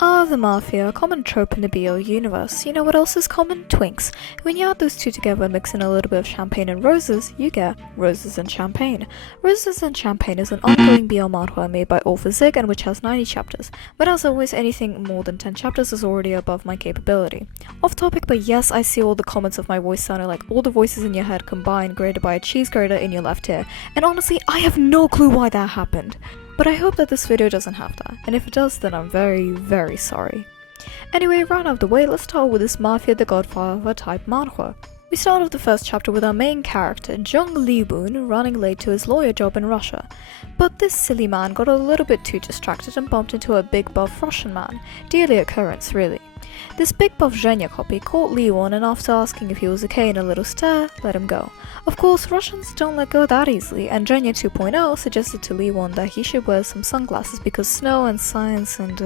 Ah, the mafia, a common trope in the BL universe. You know what else is common? Twinks. When you add those two together and mix in a little bit of champagne and roses, you get Roses and Champagne. Roses and Champagne is an ongoing BL manhwa made by author Zig and which has 90 chapters, but as always, anything more than 10 chapters is already above my capability. Off topic, but yes, I see all the comments of my voice sounding like all the voices in your head combined graded by a cheese grater in your left ear, and honestly, I have no clue why that happened. But I hope that this video doesn't have that, and if it does, then I'm very sorry. Anyway, round out of the way, let's start with this Mafia the Godfather type manhwa. We start off the first chapter with our main character, Jung Lee-boon, running late to his lawyer job in Russia. But this silly man got a little bit too distracted and bumped into a big buff Russian man. Daily occurrence, really. This big buff Zhenya copy caught Lee-won and after asking if he was okay and a little stare, let him go. Of course, Russians don't let go that easily, and Zhenya 2.0 suggested to Lee-won that he should wear some sunglasses because snow and science and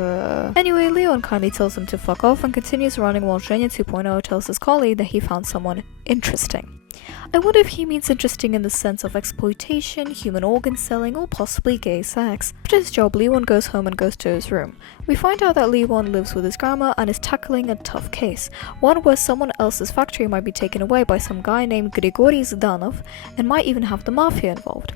Anyway, Lee-won kindly tells him to fuck off and continues running while Zhenya 2.0 tells his colleague that he found someone interesting. I wonder if he means interesting in the sense of exploitation, human organ selling, or possibly gay sex. After his job, Lee-won goes home and goes to his room. We find out that Lee-won lives with his grandma and is tackling a tough case, one where someone else's factory might be taken away by some guy named Grigory Zdanov and might even have the mafia involved.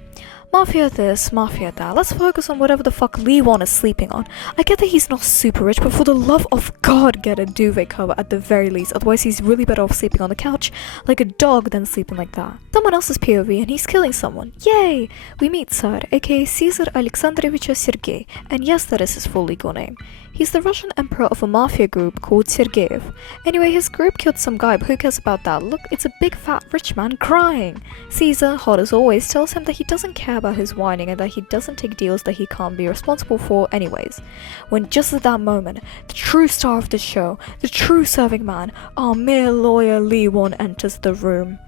Mafia this, mafia that, let's focus on whatever the fuck Lee-won is sleeping on. I get that he's not super rich, but for the love of God, get a duvet cover at the very least, otherwise he's really better off sleeping on the couch like a dog than sleeping like that. Someone else's POV and he's killing someone. Yay! We meet Tsar, aka Caesar Alexandrovich Sergei, and yes, that is his full legal name. He's the Russian emperor of a mafia group called Sergeyev. Anyway, his group killed some guy, but who cares about that? Look, it's a big fat rich man crying. Caesar, hot as always, tells him that he doesn't care about his whining and that he doesn't take deals that he can't be responsible for anyways. When just at that moment, the true star of the show, the true serving man, our mere lawyer Lee-won enters the room.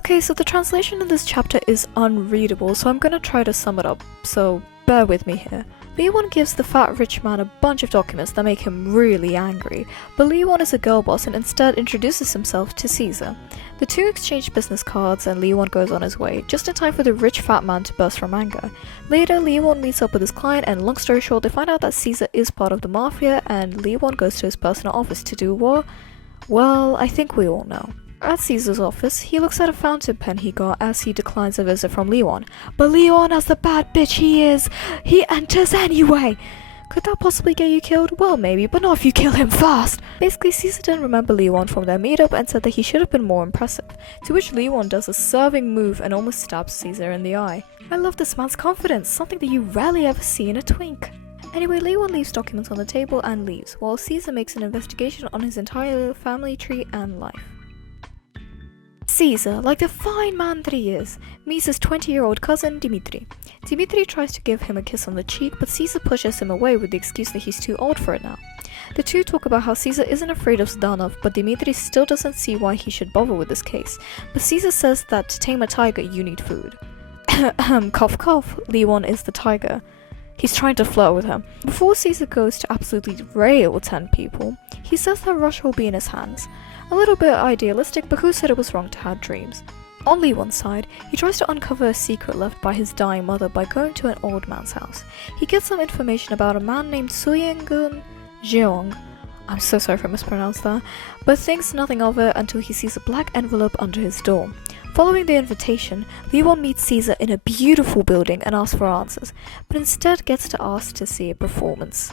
Okay, so the translation in this chapter is unreadable, so I'm gonna try to sum it up, so bear with me here. Lee-won gives the fat rich man a bunch of documents that make him really angry, but Lee-won is a girl boss and instead introduces himself to Caesar. The two exchange business cards and Lee-won goes on his way, just in time for the rich fat man to burst from anger. Later, Lee-won meets up with his client and long story short, they find out that Caesar is part of the mafia and Lee-won goes to his personal office to do what? Well, I think we all know. At Caesar's office, he looks at a fountain pen he got as he declines a visit from Lee-won. But Lee-won, as the bad bitch he is, he enters anyway! Could that possibly get you killed? Well, maybe, but not if you kill him fast! Basically, Caesar didn't remember Lee-won from their meetup and said that he should have been more impressive, to which Lee-won does a serving move and almost stabs Caesar in the eye. I love this man's confidence, something that you rarely ever see in a twink. Anyway, Lee-won leaves documents on the table and leaves, while Caesar makes an investigation on his entire family tree and life. Caesar, like the fine man that he is, meets his 20-year-old cousin Dmitri. Dmitri tries to give him a kiss on the cheek, but Caesar pushes him away with the excuse that he's too old for it now. The two talk about how Caesar isn't afraid of Zdanov, but Dmitri still doesn't see why he should bother with this case. But Caesar says that to tame a tiger you need food. Cough cough, Lee-won is the tiger. He's trying to flirt with him. Before Caesar goes to absolutely rail 10 people, he says that Russia will be in his hands. A little bit idealistic, but who said it was wrong to have dreams? On Lee-won's side, he tries to uncover a secret left by his dying mother by going to an old man's house. He gets some information about a man named Suyengun Jeong. I'm so sorry if I mispronounced that, but thinks nothing of it until he sees a black envelope under his door. Following the invitation, Lee-won meets Caesar in a beautiful building and asks for answers, but instead gets to ask to see a performance.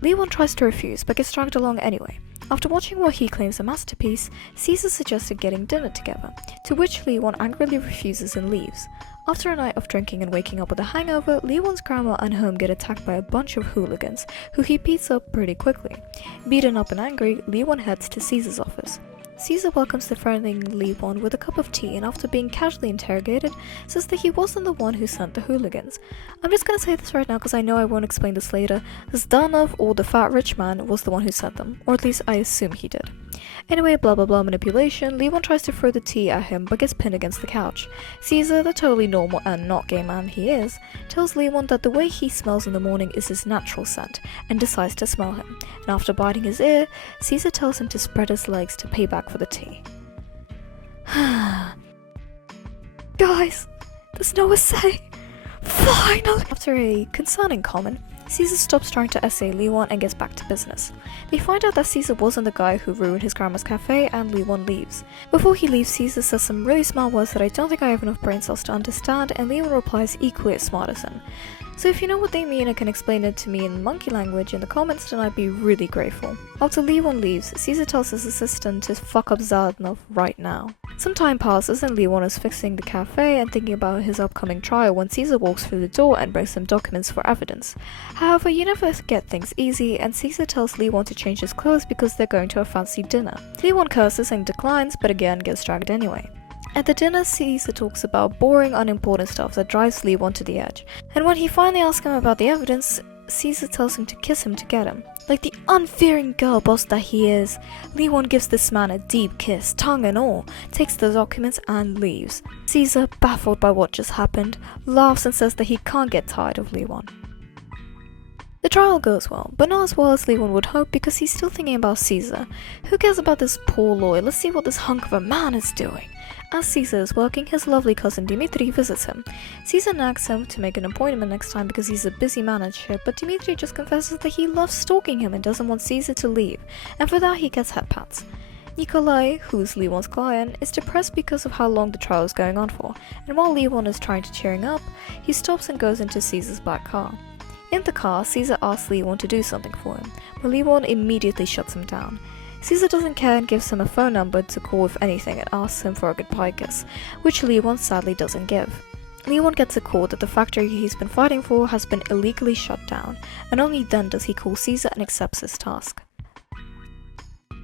Lee-won tries to refuse, but gets dragged along anyway. After watching what he claims a masterpiece, Caesar suggested getting dinner together, to which Lee-won angrily refuses and leaves. After a night of drinking and waking up with a hangover, Lee-won's grandma and home get attacked by a bunch of hooligans, who he beats up pretty quickly. Beaten up and angry, Lee-won heads to Caesar's office. Caesar welcomes the friendly Lee-won with a cup of tea and after being casually interrogated, says that he wasn't the one who sent the hooligans. I'm just gonna say this right now because I know I won't explain this later. Zdanov, or the fat rich man, was the one who sent them, or at least I assume he did. Anyway, blah blah blah manipulation, Lee-won tries to throw the tea at him but gets pinned against the couch. Caesar, the totally normal and not gay man he is, tells Lee-won that the way he smells in the morning is his natural scent, and decides to smell him. And after biting his ear, Caesar tells him to spread his legs to pay back for the tea. Guys, there's no essay! Finally! After a concerning comment, Caesar stops trying to essay Lee-won and gets back to business. They find out that Caesar wasn't the guy who ruined his grandma's cafe, and Lee-won leaves. Before he leaves, Caesar says some really smart words that I don't think I have enough brain cells to understand, and Lee-won replies equally as smart as him. So if you know what they mean and can explain it to me in monkey language in the comments, then I'd be really grateful. After Lee-won leaves, Caesar tells his assistant to fuck up Zadnov right now. Some time passes and Lee-won is fixing the cafe and thinking about his upcoming trial when Caesar walks through the door and brings some documents for evidence. However, you never get things easy, and Caesar tells Lee-won to change his clothes because they're going to a fancy dinner. Lee-won curses and declines, but again gets dragged anyway. At the dinner, Caesar talks about boring, unimportant stuff that drives Lee-won to the edge, and when he finally asks him about the evidence, Caesar tells him to kiss him to get him. Like the unfearing girl boss that he is, Lee-won gives this man a deep kiss, tongue and all, takes the documents and leaves. Caesar, baffled by what just happened, laughs and says that he can't get tired of Lee-won. The trial goes well, but not as well as Lee-won would hope because he's still thinking about Caesar. Who cares about this poor lawyer? Let's see what this hunk of a man is doing. As Caesar is working, his lovely cousin Dimitri visits him. Caesar nags him to make an appointment next time because he's a busy man and shit, but Dimitri just confesses that he loves stalking him and doesn't want Caesar to leave, and for that he gets head pats. Nikolai, who's Lee-won's client, is depressed because of how long the trial is going on for, and while Lee-won is trying to cheer him up, he stops and goes into Caesar's black car. In the car, Caesar asks Lee-won to do something for him, but Lee-won immediately shuts him down. Caesar doesn't care and gives him a phone number to call if anything and asks him for a goodbye kiss, which Lee-won sadly doesn't give. Lee-won gets a call that the factory he's been fighting for has been illegally shut down, and only then does he call Caesar and accepts his task.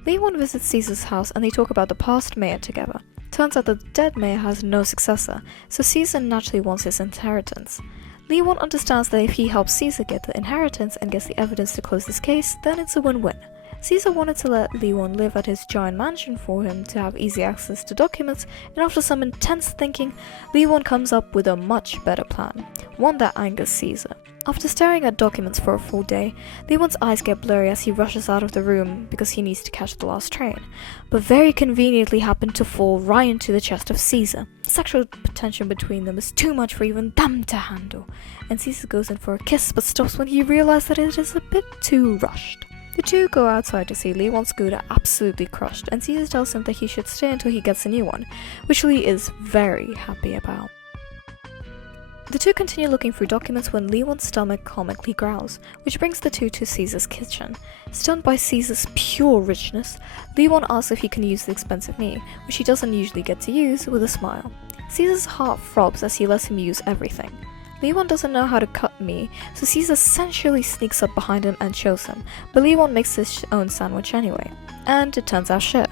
Lee-won visits Caesar's house and they talk about the past mayor together. Turns out that the dead mayor has no successor, so Caesar naturally wants his inheritance. Lee-won understands that if he helps Caesar get the inheritance and gets the evidence to close this case, then it's a win-win. Caesar wanted to let Lee-won live at his giant mansion for him to have easy access to documents, and after some intense thinking, Lee-won comes up with a much better plan, one that angers Caesar. After staring at documents for a full day, Lee-won's eyes get blurry as he rushes out of the room because he needs to catch the last train, but very conveniently happened to fall right into the chest of Caesar. Sexual tension between them is too much for even them to handle, and Caesar goes in for a kiss but stops when he realizes that it is a bit too rushed. The two go outside to see Lee-won's scooter absolutely crushed, and Caesar tells him that he should stay until he gets a new one, which Lee is very happy about. The two continue looking through documents when Lee-won's stomach comically growls, which brings the two to Caesar's kitchen. Stunned by Caesar's pure richness, Lee-won asks if he can use the expensive meat, which he doesn't usually get to use, with a smile. Caesar's heart throbs as he lets him use everything. Lee-won doesn't know how to cut meat, so Caesar sensually sneaks up behind him and shows him, but Lee-won makes his own sandwich anyway. And it turns out shit.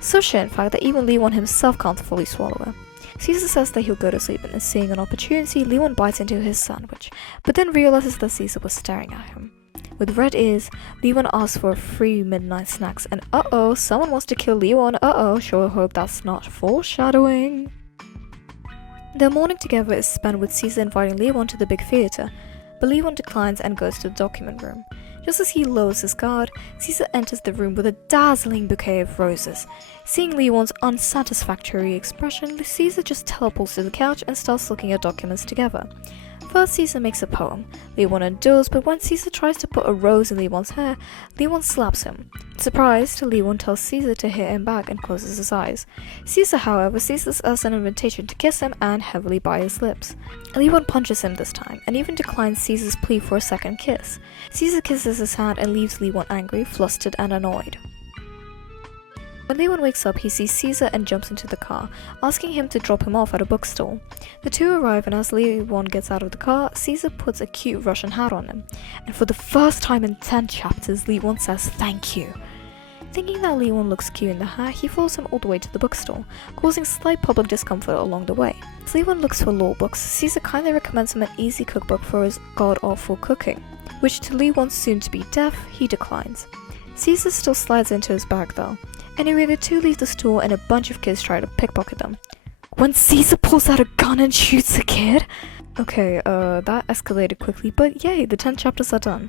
So shit in fact that even Lee-won himself can't fully swallow it. Caesar says that he'll go to sleep, and seeing an opportunity, Lee-won bites into his sandwich, but then realizes that Caesar was staring at him. With red ears, Lee-won asks for free midnight snacks, and uh-oh, someone wants to kill Lee-won, uh-oh, sure hope that's not foreshadowing. Their morning together is spent with Caesar inviting Lee-won to the big theatre, but Lee-won declines and goes to the document room. Just as he lowers his guard, Caesar enters the room with a dazzling bouquet of roses. Seeing Lee-won's unsatisfactory expression, Caesar just teleports to the couch and starts looking at documents together. First, Caesar makes a poem. Lee-won endures, but when Caesar tries to put a rose in Lee-won's hair, Lee-won slaps him. Surprised, Lee-won tells Caesar to hit him back and closes his eyes. Caesar, however, sees this as an invitation to kiss him and heavily bite his lips. Lee-won punches him this time, and even declines Caesar's plea for a second kiss. Caesar kisses his hand and leaves Lee-won angry, flustered, and annoyed. When Lee-won wakes up, he sees Caesar and jumps into the car, asking him to drop him off at a bookstore. The two arrive, and as Lee-won gets out of the car, Caesar puts a cute Russian hat on him. And for the first time in 10 chapters, Lee-won says thank you. Thinking that Lee-won looks cute in the hat, he follows him all the way to the bookstore, causing slight public discomfort along the way. As Lee-won looks for law books, Caesar kindly recommends him an easy cookbook for his god-awful cooking, which to Lee-won's soon-to-be death, he declines. Caesar still slides into his bag though. Anyway, the two leave the store and a bunch of kids try to pickpocket them. When Caesar pulls out a gun and shoots a kid? Okay, that escalated quickly, but yay, the 10 chapters are done.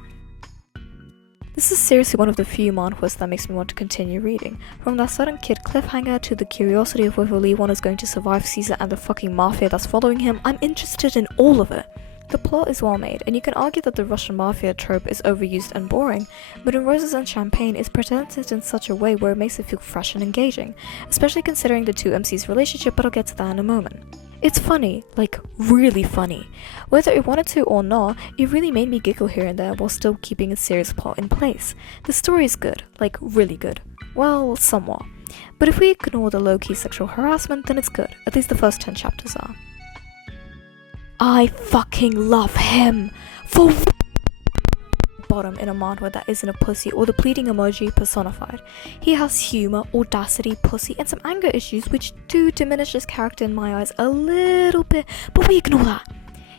This is seriously one of the few manhwas that makes me want to continue reading. From that sudden kid cliffhanger to the curiosity of whether Lee-won is going to survive Caesar and the fucking mafia that's following him, I'm interested in all of it. The plot is well made, and you can argue that the Russian mafia trope is overused and boring, but in Roses and Champagne it's presented in such a way where it makes it feel fresh and engaging, especially considering the two MCs' relationship, but I'll get to that in a moment. It's funny, like really funny. Whether it wanted to or not, it really made me giggle here and there while still keeping a serious plot in place. The story is good, like really good. Well, somewhat. But if we ignore the low-key sexual harassment, then it's good. At least the first 10 chapters are. I fucking love him! For bottom in a manhwa that isn't a pussy or the pleading emoji personified. He has humor, audacity, pussy, and some anger issues which do diminish his character in my eyes a little bit, but we ignore that.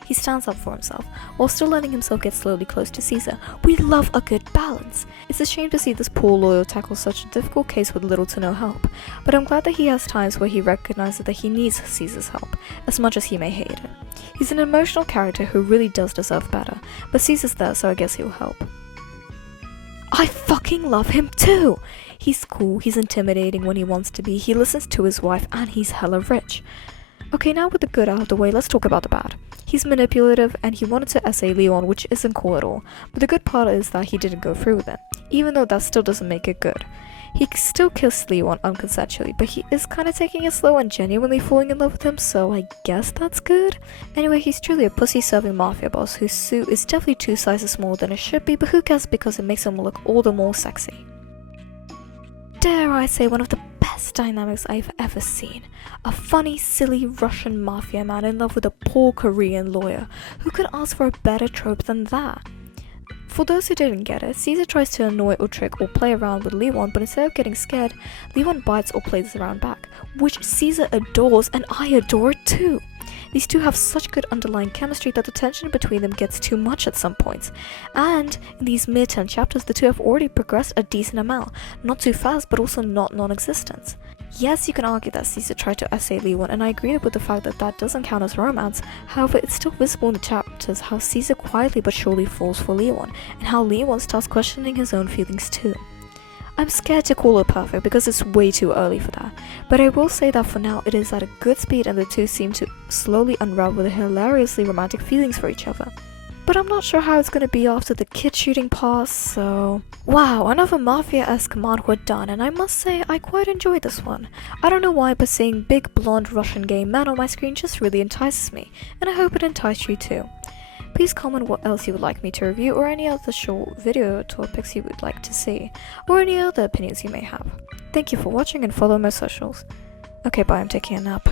He stands up for himself, while still letting himself get slowly close to Caesar. We love a good balance. It's a shame to see this poor lawyer tackle such a difficult case with little to no help, but I'm glad that he has times where he recognizes that he needs Caesar's help, as much as he may hate it. He's an emotional character who really does deserve better, but Caesar's there, so I guess he'll help. I fucking love him too! He's cool, he's intimidating when he wants to be, he listens to his wife, and he's hella rich. Okay, now with the good out of the way, let's talk about the bad. He's manipulative and he wanted to essay Leon, which isn't cool at all, but the good part is that he didn't go through with it, even though that still doesn't make it good. He still kills Leon unconsensually, but he is kinda taking it slow and genuinely falling in love with him, so I guess that's good. Anyway, he's truly a pussy-serving mafia boss whose suit is definitely 2 sizes smaller than it should be, but who cares because it makes him look all the more sexy. Dare I say one of the best dynamics I've ever seen. A funny, silly Russian mafia man in love with a poor Korean lawyer. Who could ask for a better trope than that? For those who didn't get it, Caesar tries to annoy or trick or play around with Leon, but instead of getting scared, Leon bites or plays around back, which Caesar adores and I adore it too. These two have such good underlying chemistry that the tension between them gets too much at some points. And in these mid-10 chapters, the two have already progressed a decent amount. Not too fast, but also not non-existent. Yes, you can argue that Caesar tried to essay Leon, and I agree with the fact that that doesn't count as romance. However, it's still visible in the chapters how Caesar quietly but surely falls for Leon, and how Leon starts questioning his own feelings too. I'm scared to call it perfect because it's way too early for that, but I will say that for now it is at a good speed and the two seem to slowly unravel their hilariously romantic feelings for each other. But I'm not sure how it's gonna be after the kid shooting part, so... Wow, another mafia-esque manhwa done, and I must say I quite enjoyed this one. I don't know why, but seeing big blonde Russian gay men on my screen just really entices me, and I hope it enticed you too. Please comment what else you would like me to review or any other short video topics you would like to see, or any other opinions you may have. Thank you for watching and follow my socials. Okay, bye, I'm taking a nap.